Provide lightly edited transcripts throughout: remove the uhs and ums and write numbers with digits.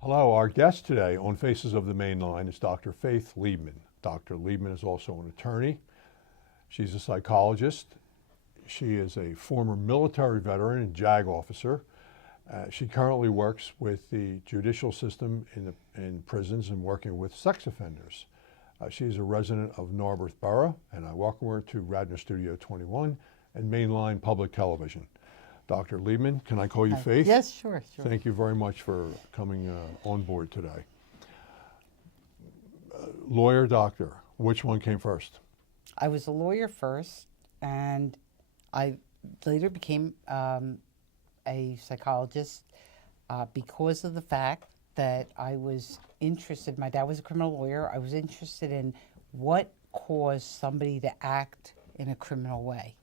Hello, our guest today on Faces of the Main Line is Dr. Faith Leibman. Dr. Leibman is also an attorney. She's a psychologist. She is a former military veteran and JAG officer. She currently works with the judicial system in prisons and working with sex offenders. She's a resident of Narberth Borough, and I welcome her to Radnor Studio 21 and Mainline Public Television. Dr. Leibman, can I call you Faith? Yes, sure. Thank you very much for coming on board today. Lawyer, doctor, which one came first? I was a lawyer first, and I later became a psychologist because of the fact that I was interested. My dad was a criminal lawyer. I was interested in what caused somebody to act in a criminal way.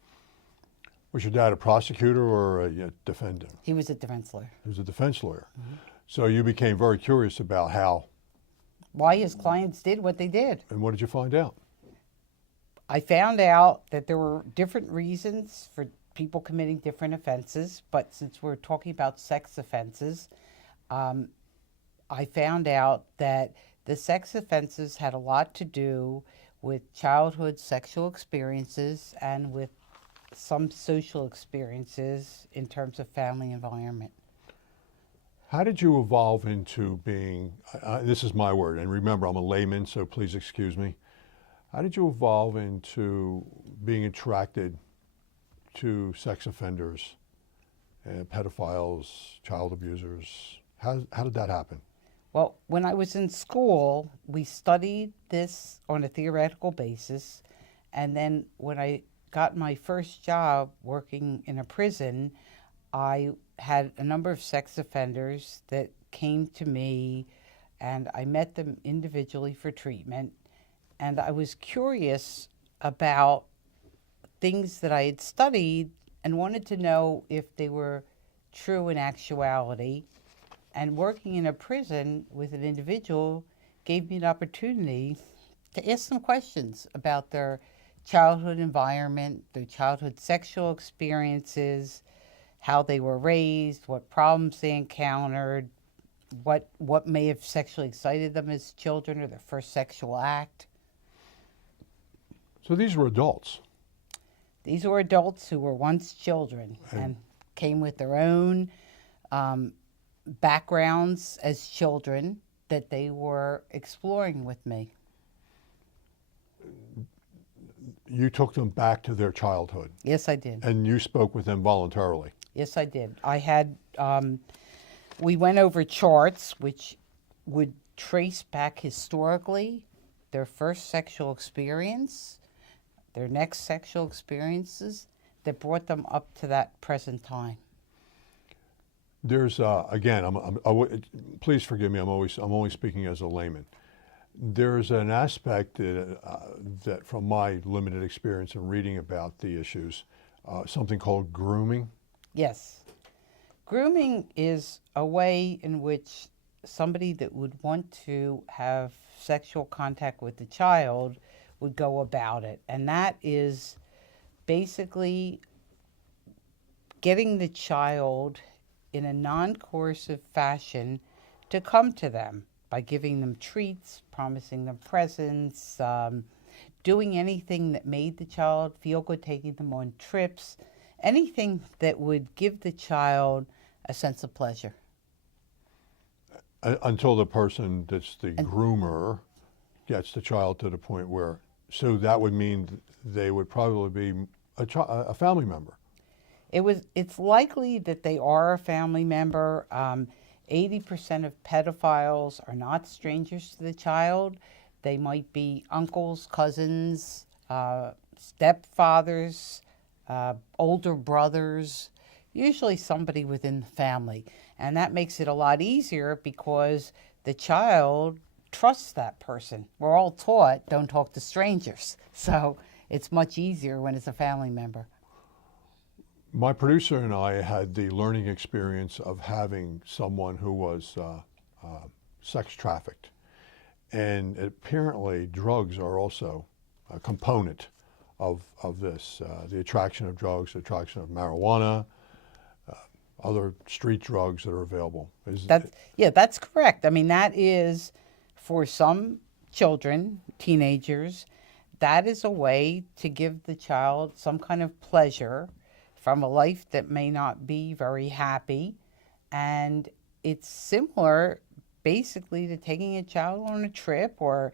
Was your dad a prosecutor or a defendant? He was a defense lawyer. He was a defense lawyer. Mm-hmm. So you became very curious about why his clients did what they did. And what did you find out? I found out that there were different reasons for people committing different offenses, but since we're talking about sex offenses, I found out that the sex offenses had a lot to do with childhood sexual experiences and with some social experiences in terms of family environment. How did you evolve into being, this is my word, and remember I'm a layman, so please excuse me. How did you evolve into being attracted to sex offenders, pedophiles, child abusers? How did that happen? Well, when I was in school, we studied this on a theoretical basis, and then when I got my first job working in a prison, I had a number of sex offenders that came to me, and I met them individually for treatment. And I was curious about things that I had studied and wanted to know if they were true in actuality. And working in a prison with an individual gave me an opportunity to ask them questions about their childhood environment, their childhood sexual experiences, how they were raised, what problems they encountered, what may have sexually excited them as children or their first sexual act. So these were adults? These were adults who were once children and came with their own backgrounds as children that they were exploring with me. You took them back to their childhood. Yes, I did. And you spoke with them voluntarily. Yes, I did. I had, we went over charts which would trace back historically their first sexual experience, their next sexual experiences that brought them up to that present time. There's, again, please forgive me, I'm only speaking as a layman. There's an aspect that from my limited experience in reading about the issues, something called grooming. Yes. Grooming is a way in which somebody that would want to have sexual contact with the child would go about it. And that is basically getting the child in a non-coercive fashion to come to them by giving them treats, promising them presents, doing anything that made the child feel good, taking them on trips, anything that would give the child a sense of pleasure. Until the person that's the groomer gets the child to the point where, so that would mean they would probably be a family member. It's likely that they are a family member. 80% of pedophiles are not strangers to the child. They might be uncles, cousins, stepfathers, older brothers, usually somebody within the family. And that makes it a lot easier because the child trusts that person. We're all taught, don't talk to strangers. So it's much easier when it's a family member. My producer and I had the learning experience of having someone who was sex trafficked. And apparently drugs are also a component of this, the attraction of drugs, the attraction of marijuana, other street drugs that are available. That's correct. I mean, that is for some children, teenagers, that is a way to give the child some kind of pleasure from a life that may not be very happy. And it's similar basically to taking a child on a trip or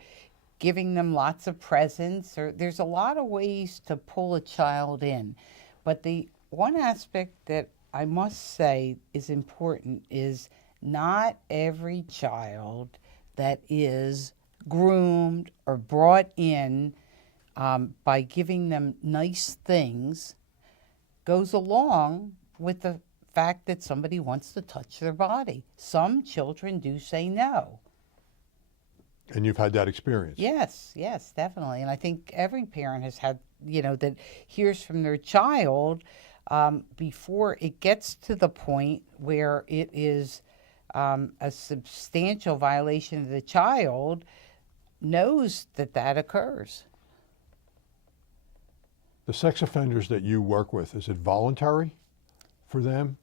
giving them lots of presents, or there's a lot of ways to pull a child in. But the one aspect that I must say is important is not every child that is groomed or brought in by giving them nice things goes along with the fact that somebody wants to touch their body. Some children do say no. And you've had that experience? Yes, definitely. And I think every parent has had, that hears from their child before it gets to the point where it is a substantial violation of the child, knows that occurs. The sex offenders that you work with, is it voluntary for them?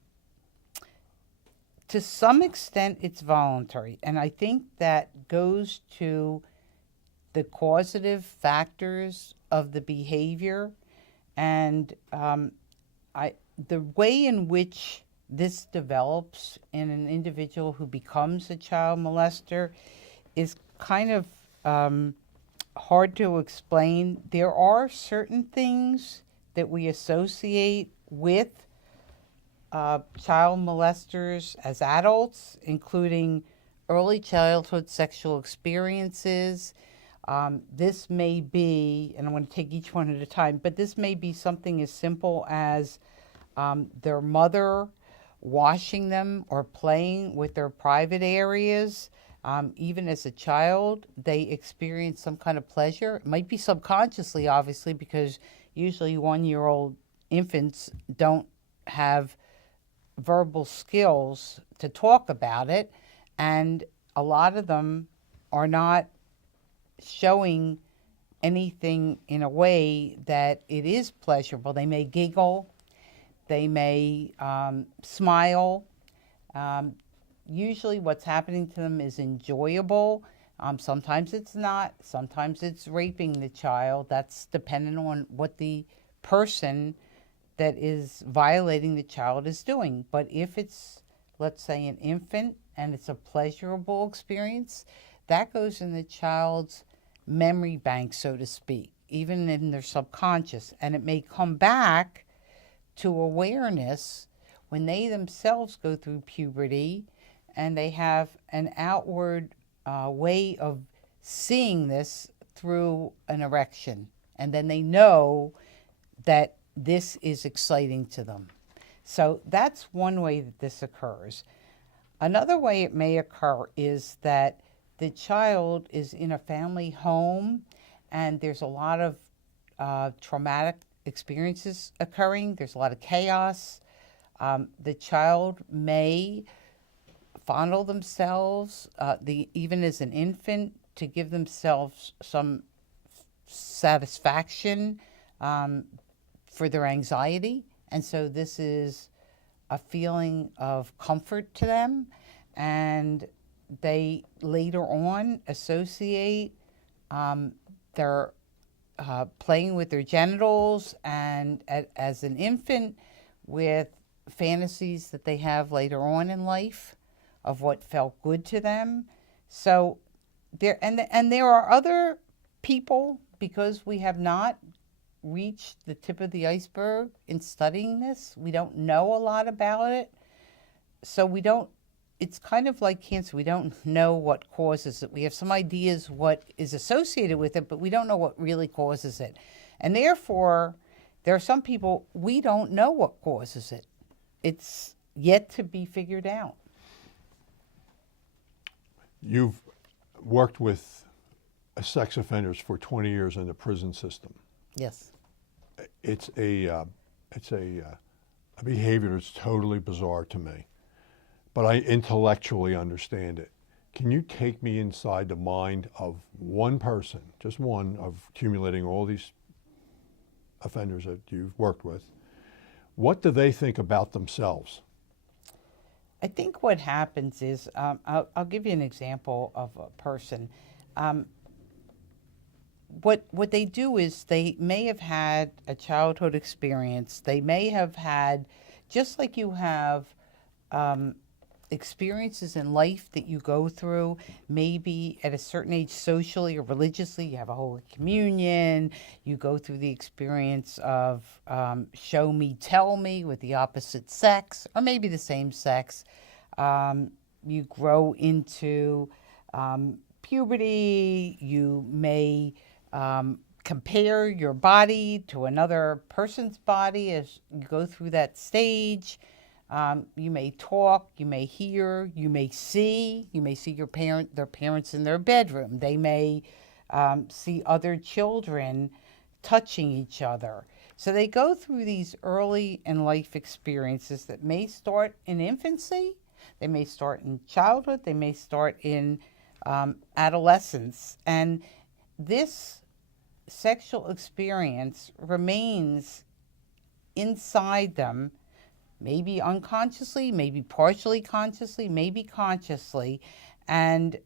To some extent, it's voluntary. And I think that goes to the causative factors of the behavior. And the way in which this develops in an individual who becomes a child molester is kind of hard to explain. There are certain things that we associate with child molesters as adults, including early childhood sexual experiences. This may be, and I'm going to take each one at a time, but this may be something as simple as their mother washing them or playing with their private areas. Even as a child, they experience some kind of pleasure. It might be subconsciously, obviously, because usually 1-year-old infants don't have verbal skills to talk about it, and a lot of them are not showing anything in a way that it is pleasurable. They may giggle, they may smile. Usually what's happening to them is enjoyable. Sometimes it's not. Sometimes it's raping the child. That's dependent on what the person that is violating the child is doing. But if it's, let's say, an infant and it's a pleasurable experience, that goes in the child's memory bank, so to speak, even in their subconscious. And it may come back to awareness when they themselves go through puberty and they have an outward way of seeing this through an erection. And then they know that this is exciting to them. So that's one way that this occurs. Another way it may occur is that the child is in a family home and there's a lot of traumatic experiences occurring. There's a lot of chaos. The child may fondle themselves, even as an infant, to give themselves some satisfaction for their anxiety. And so this is a feeling of comfort to them. And they later on associate their playing with their genitals and as an infant with fantasies that they have later on in life of what felt good to them. So there are other people, because we have not reached the tip of the iceberg in studying this. We don't know a lot about it. So it's kind of like cancer. We don't know what causes it. We have some ideas what is associated with it, but we don't know what really causes it. And therefore, there are some people, we don't know what causes it. It's yet to be figured out. You've worked with sex offenders for 20 years in the prison system. Yes. It's a behavior that's totally bizarre to me, but I intellectually understand it. Can you take me inside the mind of one person, just one, of accumulating all these offenders that you've worked with? What do they think about themselves? I think what happens is, I'll give you an example of a person. Um, what they do is they may have had a childhood experience. They may have had, just like you have um, experiences in life that you go through, maybe at a certain age, socially or religiously, you have a Holy Communion, you go through the experience of show me, tell me with the opposite sex, or maybe the same sex. You grow into puberty, you may compare your body to another person's body as you go through that stage. You may talk, you may hear, you may see. You may see their parents in their bedroom. They may see other children touching each other. So they go through these early in life experiences that may start in infancy, they may start in childhood, they may start in adolescence. And this sexual experience remains inside them, maybe unconsciously, maybe partially consciously, maybe consciously. And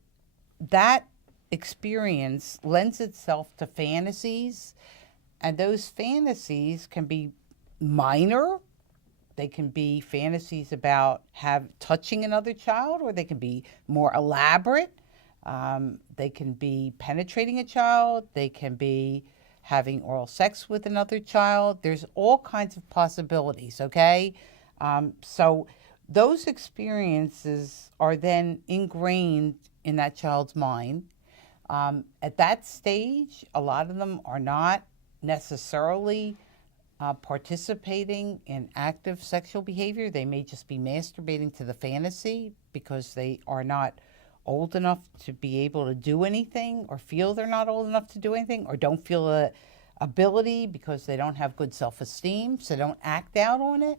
that experience lends itself to fantasies. And those fantasies can be minor. They can be fantasies about touching another child, or they can be more elaborate. They can be penetrating a child. They can be having oral sex with another child. There's all kinds of possibilities, okay? So those experiences are then ingrained in that child's mind. At that stage, a lot of them are not necessarily participating in active sexual behavior. They may just be masturbating to the fantasy because they are not old enough to be able to do anything, or feel they're not old enough to do anything, or don't feel the ability because they don't have good self-esteem, so don't act out on it.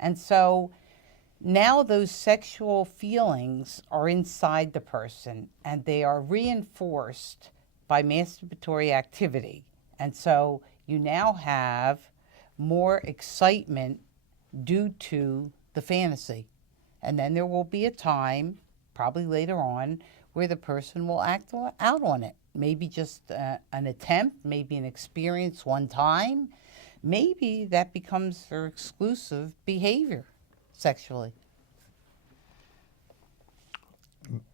And so now those sexual feelings are inside the person, and they are reinforced by masturbatory activity. And so you now have more excitement due to the fantasy. And then there will be a time, probably later on, where the person will act out on it. Maybe just an attempt, maybe an experience one time. Maybe that becomes their exclusive behavior sexually.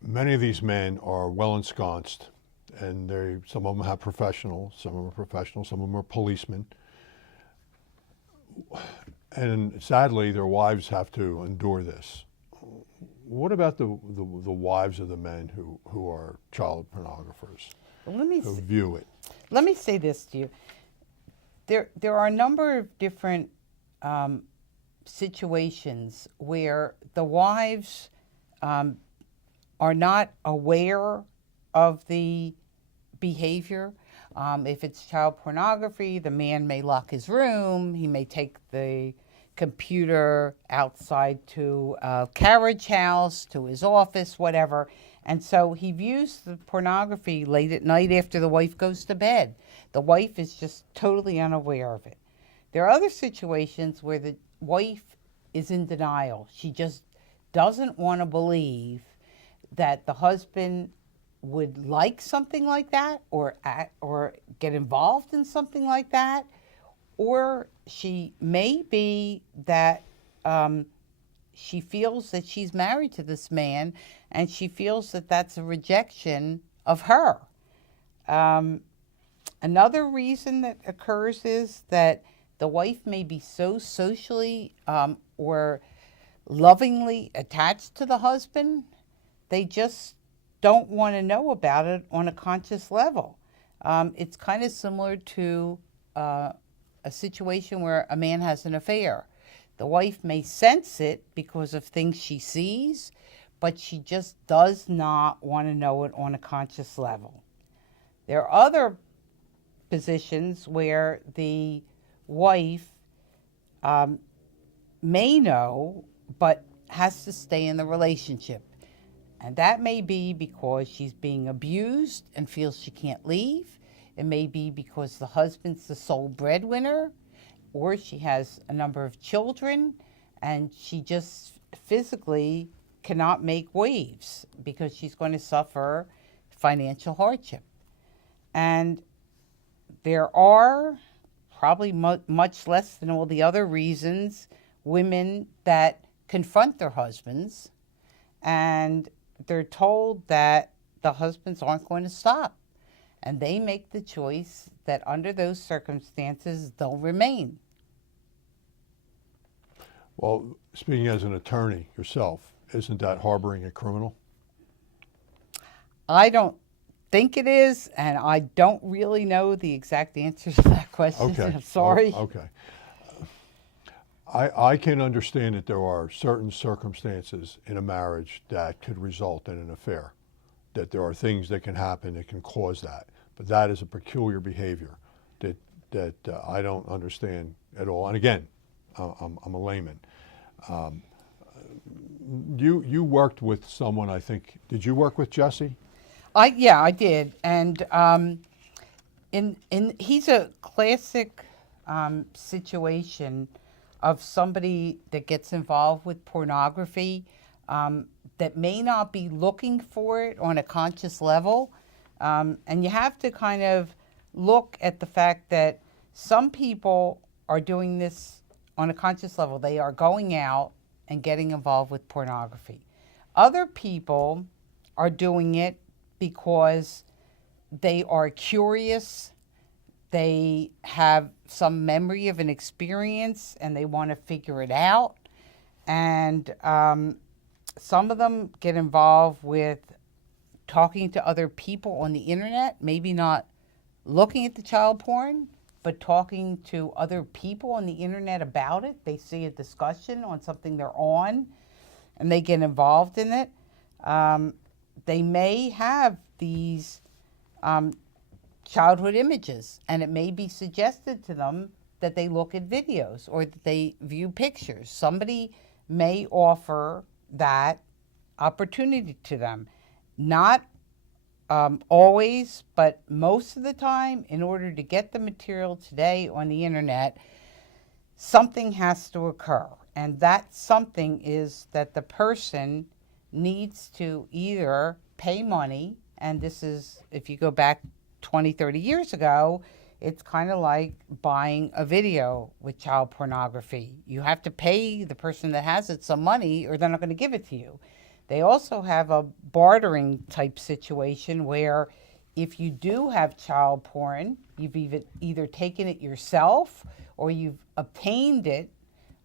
Many of these men are well ensconced, and some of them have professional, some of them are professional, some of them are policemen. And sadly, their wives have to endure this. What about the wives of the men who are child pornographers, who view it? Let me say this to you. There are a number of different situations where the wives are not aware of the behavior. If it's child pornography, the man may lock his room. He may take the computer outside to a carriage house, to his office, whatever. And so he views the pornography late at night after the wife goes to bed. The wife is just totally unaware of it. There are other situations where the wife is in denial. She just doesn't want to believe that the husband would like something like that, or get involved in something like that. Or she may be that she feels that she's married to this man, and she feels that that's a rejection of her. Another reason that occurs is that the wife may be so socially or lovingly attached to the husband, they just don't want to know about it on a conscious level. It's kind of similar to a situation where a man has an affair. The wife may sense it because of things she sees, but she just does not want to know it on a conscious level. There are other positions where the wife may know, but has to stay in the relationship. And that may be because she's being abused and feels she can't leave. It may be because the husband's the sole breadwinner, or she has a number of children and she just physically cannot make waves because she's going to suffer financial hardship. And there are probably much less than all the other reasons women that confront their husbands and they're told that the husbands aren't going to stop. And they make the choice that under those circumstances, they'll remain. Well, speaking as an attorney yourself, isn't that harboring a criminal? I don't think it is, and I don't really know the exact answer to that question. Okay. I'm sorry. Okay. I can understand that there are certain circumstances in a marriage that could result in an affair, that there are things that can happen that can cause that. But that is a peculiar behavior that I don't understand at all. And again, I'm a layman. You worked with someone, I think. Did you work with Jesse? Yeah, I did, and he's a classic situation of somebody that gets involved with pornography that may not be looking for it on a conscious level, and you have to kind of look at the fact that some people are doing this on a conscious level. They are going out and getting involved with pornography. Other people are doing it because they are curious, they have some memory of an experience, and they want to figure it out. And some of them get involved with talking to other people on the internet, maybe not looking at the child porn, but talking to other people on the internet about it. They see a discussion on something they're on, and they get involved in it. They may have these childhood images, and it may be suggested to them that they look at videos or that they view pictures. Somebody may offer that opportunity to them. Not always, but most of the time, in order to get the material today on the internet, something has to occur. And that something is that the person needs to either pay money, and this is, if you go back 20, 30 years ago, it's kind of like buying a video with child pornography. You have to pay the person that has it some money or they're not going to give it to you. They also have a bartering type situation where if you do have child porn, you've either taken it yourself or you've obtained it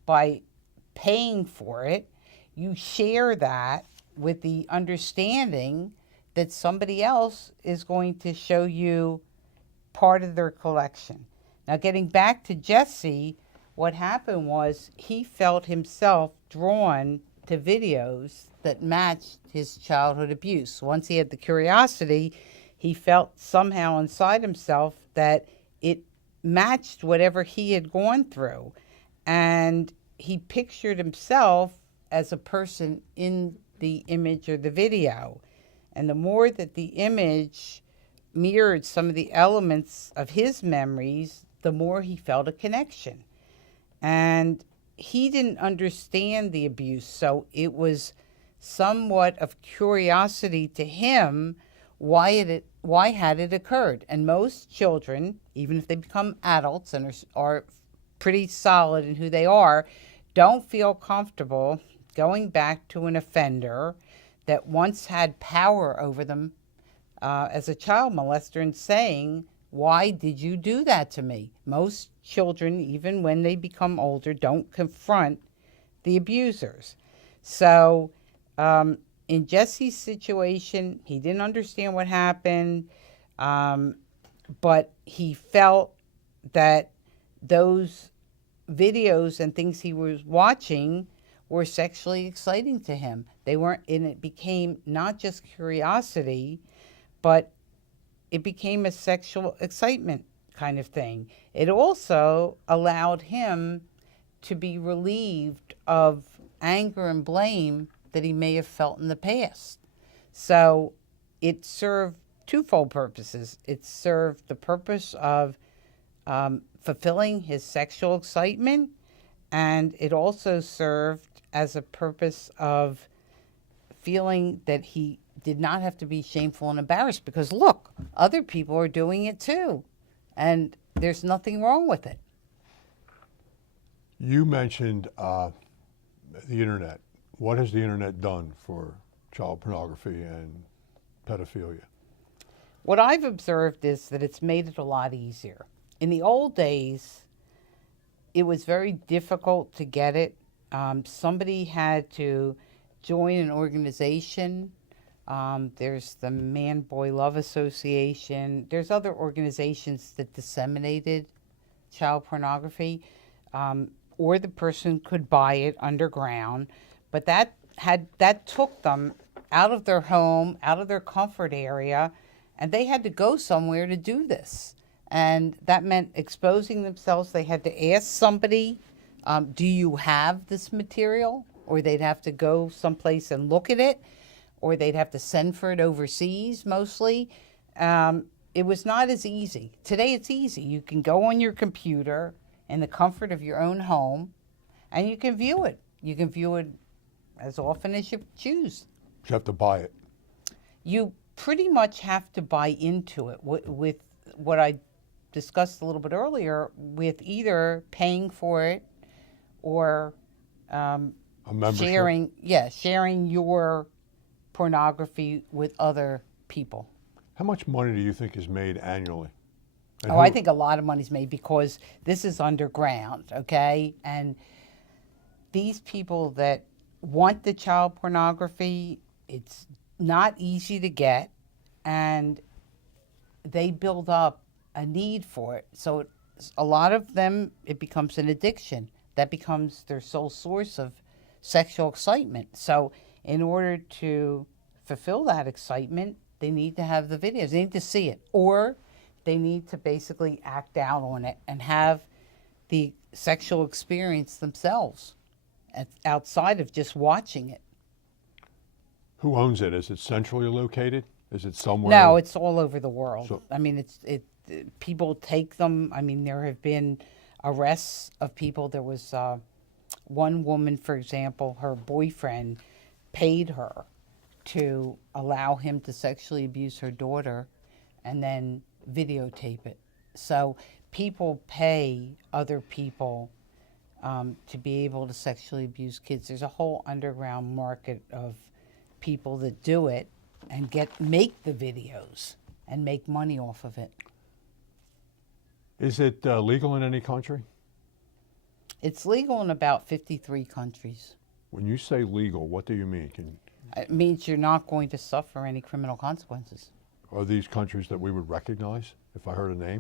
by paying for it. You share that with the understanding that somebody else is going to show you part of their collection. Now, getting back to Jesse, what happened was he felt himself drawn to videos that matched his childhood abuse. Once he had the curiosity, he felt somehow inside himself that it matched whatever he had gone through. And he pictured himself as a person in the image or the video. And the more that the image mirrored some of the elements of his memories, the more he felt a connection. And he didn't understand the abuse, so it was somewhat of curiosity to him why had it occurred. And most children, even if they become adults and are pretty solid in who they are, don't feel comfortable going back to an offender that once had power over them as a child molester and saying, why did you do that to me? Most children, even when they become older, don't confront the abusers. So in Jesse's situation, he didn't understand what happened, but he felt that those videos and things he was watching were sexually exciting to him. They weren't, and it became not just curiosity, but it became a sexual excitement kind of thing. It also allowed him to be relieved of anger and blame that he may have felt in the past. So it served twofold purposes. It served the purpose of fulfilling his sexual excitement, and it also served as a purpose of feeling that he did not have to be shameful and embarrassed, because look, other people are doing it too, and there's nothing wrong with it. You mentioned the internet. What has the internet done for child pornography and pedophilia? What I've observed is that it's made it a lot easier. In the old days, it was very difficult to get it. Somebody had to join an organization. There's the Man Boy Love Association. There's other organizations that disseminated child pornography, or the person could buy it underground. But that took them out of their home, out of their comfort area, and they had to go somewhere to do this. And that meant exposing themselves. They had to ask somebody, do you have this material? Or they'd have to go someplace and look at it, or they'd have to send for it overseas mostly. It was not as easy. Today it's easy. You can go on your computer in the comfort of your own home, and you can view it. You can view it as often as you choose. You have to buy it. You pretty much have to buy into it with what I discussed a little bit earlier, with either paying for it or A membership. sharing your pornography with other people. How much money do you think is made annually? And I think a lot of money's made because this is underground, okay? And these people that want the child pornography, it's not easy to get, and they build up a need for it. So a lot of them, it becomes an addiction. That becomes their sole source of sexual excitement. So in order to fulfill that excitement, they need to have the videos. They need to see it, or they need to basically act out on it and have the sexual experience themselves outside of just watching it. Who owns it? Is it centrally located? Is it somewhere? No, it's all over the world. So- I mean, people take them. I mean, there have been arrests of people. There was one woman, for example, her boyfriend paid her to allow him to sexually abuse her daughter and then videotape it. So people pay other people to be able to sexually abuse kids. There's a whole underground market of people that do it and make the videos and make money off of it. Is it legal in any country? It's legal in about 53 countries. When you say legal, what do you mean? It means you're not going to suffer any criminal consequences. Are these countries that we would recognize if I heard a name?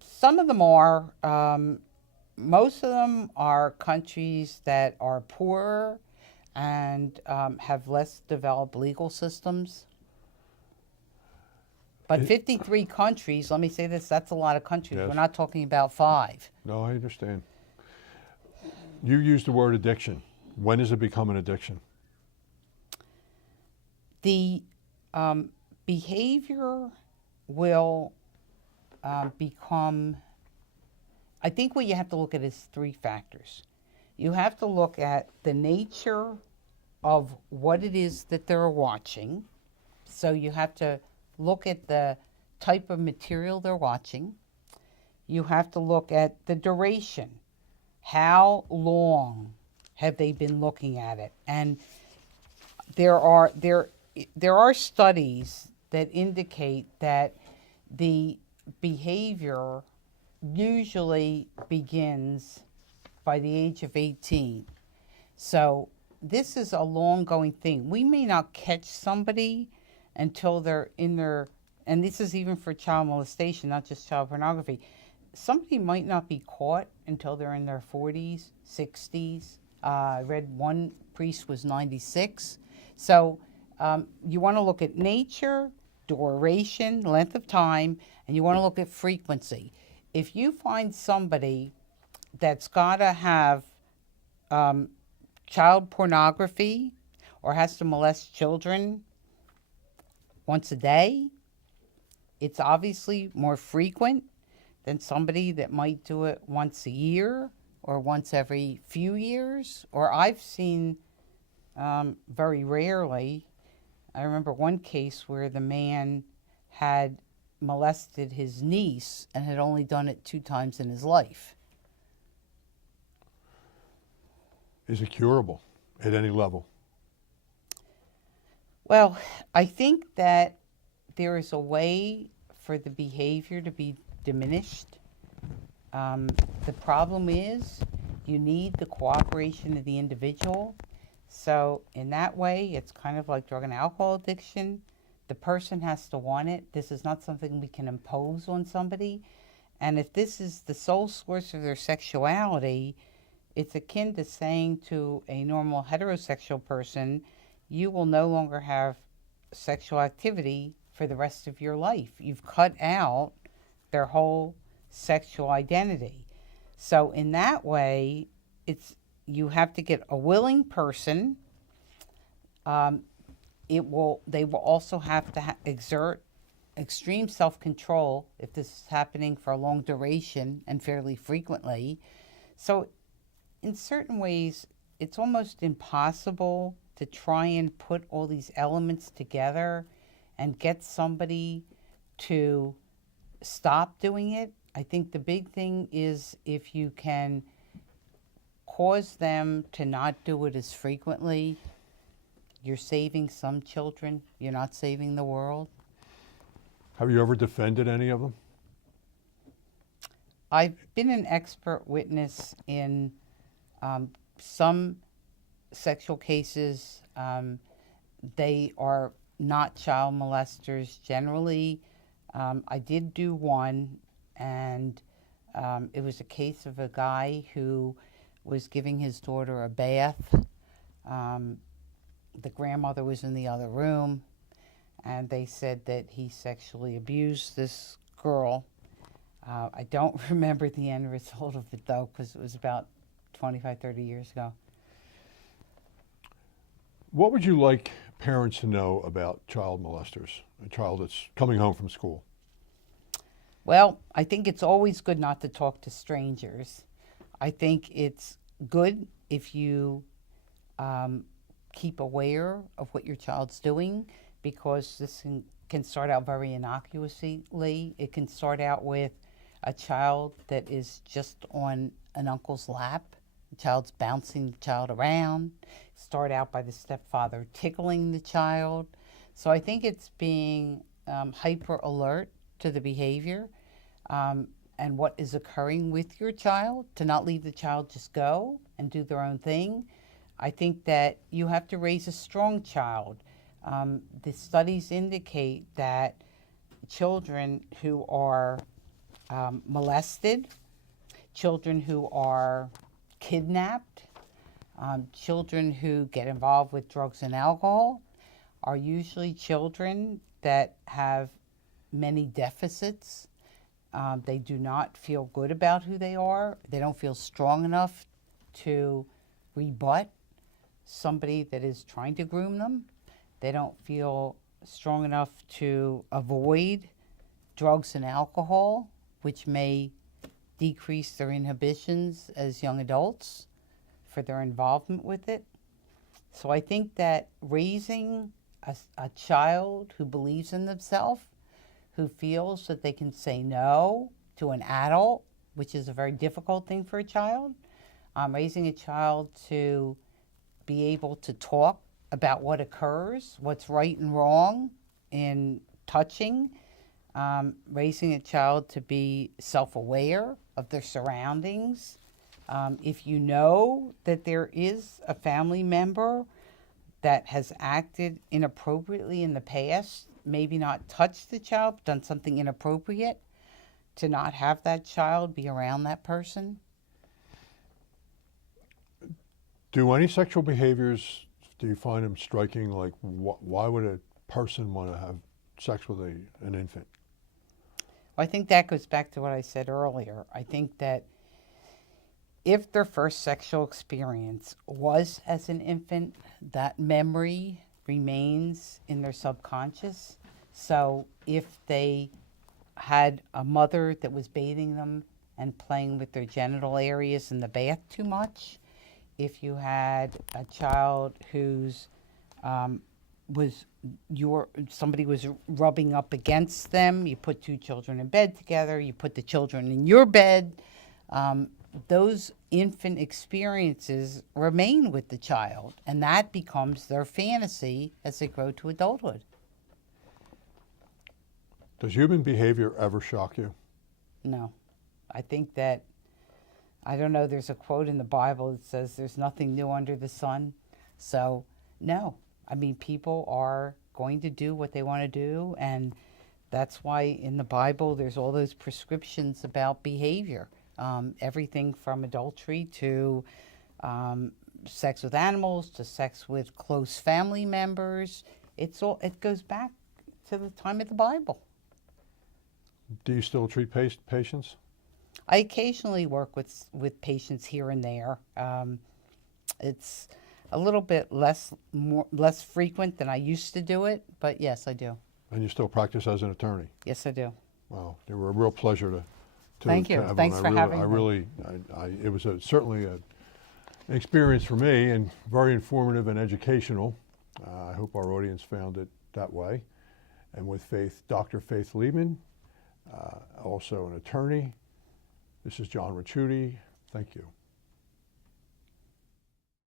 Some of them are. Most of them are countries that are poorer and have less developed legal systems. But 53 countries, let me say this, that's a lot of countries. Yes. We're not talking about 5. No, I understand. You used the word addiction. When does it become an addiction? The behavior will become, I think what you have to look at is 3 factors. You have to look at the nature of what it is that they're watching. So you have to look at the type of material they're watching. You have to look at the duration. How long have they been looking at it? And there are studies that indicate that the behavior usually begins by the age of 18. So this is a long-going thing. We may not catch somebody until they're in their, and this is even for child molestation, not just child pornography. Somebody might not be caught until they're in their 40s, 60s. I read one priest was 96. So you want to look at nature, duration, length of time, and you want to look at frequency. If you find somebody that's got to have child pornography or has to molest children once a day, it's obviously more frequent than somebody that might do it once a year or once every few years, or I've seen very rarely. I remember one case where the man had molested his niece and had only done it 2 times in his life. Is it curable at any level? Well, I think that there is a way for the behavior to be diminished. The problem is you need the cooperation of the individual. So in that way, it's kind of like drug and alcohol addiction. The person has to want it. This is not something we can impose on somebody. And if this is the sole source of their sexuality, it's akin to saying to a normal heterosexual person, you will no longer have sexual activity for the rest of your life. You've cut out their whole sexual identity. So in that way, you have to get a willing person. They will also have to exert extreme self-control if this is happening for a long duration and fairly frequently. So in certain ways, it's almost impossible to try and put all these elements together and get somebody to stop doing it. I think the big thing is if you can cause them to not do it as frequently, you're saving some children. You're not saving the world. Have you ever defended any of them? I've been an expert witness in some sexual cases. They are not child molesters generally. I did do one, and it was a case of a guy who was giving his daughter a bath. The grandmother was in the other room, and they said that he sexually abused this girl. I don't remember the end result of it, though, because it was about 25, 30 years ago. What would you like parents to know about child molesters, a child that's coming home from school? Well, I think it's always good not to talk to strangers. I think it's good if you keep aware of what your child's doing, because this can start out very innocuously. It can start out with a child that is just on an uncle's lap. The child's bouncing the child around. Start out by the stepfather tickling the child. So I think it's being hyper alert to the behavior and what is occurring with your child, to not leave the child just go and do their own thing. I think that you have to raise a strong child. The studies indicate that children who are molested, children who are kidnapped, children who get involved with drugs and alcohol are usually children that have many deficits. They do not feel good about who they are. They don't feel strong enough to rebut somebody that is trying to groom them. They don't feel strong enough to avoid drugs and alcohol, which may decrease their inhibitions as young adults for their involvement with it. So I think that raising a child who believes in themselves, who feels that they can say no to an adult, which is a very difficult thing for a child, raising a child to be able to talk about what occurs, what's right and wrong in touching, raising a child to be self-aware of their surroundings. If you know that there is a family member that has acted inappropriately in the past, maybe not touched the child, but done something inappropriate, to not have that child be around that person. Do any sexual behaviors, do you find them striking? Like, why would a person want to have sex with an infant? I think that goes back to what I said earlier. I think that if their first sexual experience was as an infant, that memory remains in their subconscious. So if they had a mother that was bathing them and playing with their genital areas in the bath too much. If you had a child who's somebody was rubbing up against them, you put two children in bed together, you put the children in your bed, those infant experiences remain with the child, and that becomes their fantasy as they grow to adulthood. Does human behavior ever shock you? No. I think that, I don't know, there's a quote in the Bible that says there's nothing new under the sun. So, no. I mean, people are going to do what they want to do, and that's why in the Bible there's all those prescriptions about behavior. Everything from adultery to sex with animals to sex with close family members. It goes back to the time of the Bible. Do you still treat patients? I occasionally work with patients here and there. It's a little bit less frequent than I used to do it, but yes, I do. And you still practice as an attorney? Yes, I do. Wow, they were a real pleasure to Thank you. have Thanks on. for having me. It was certainly an experience for me, and very informative and educational. I hope our audience found it that way. And with Dr. Faith Leibman, also an attorney. This is John Ricciuti. Thank you.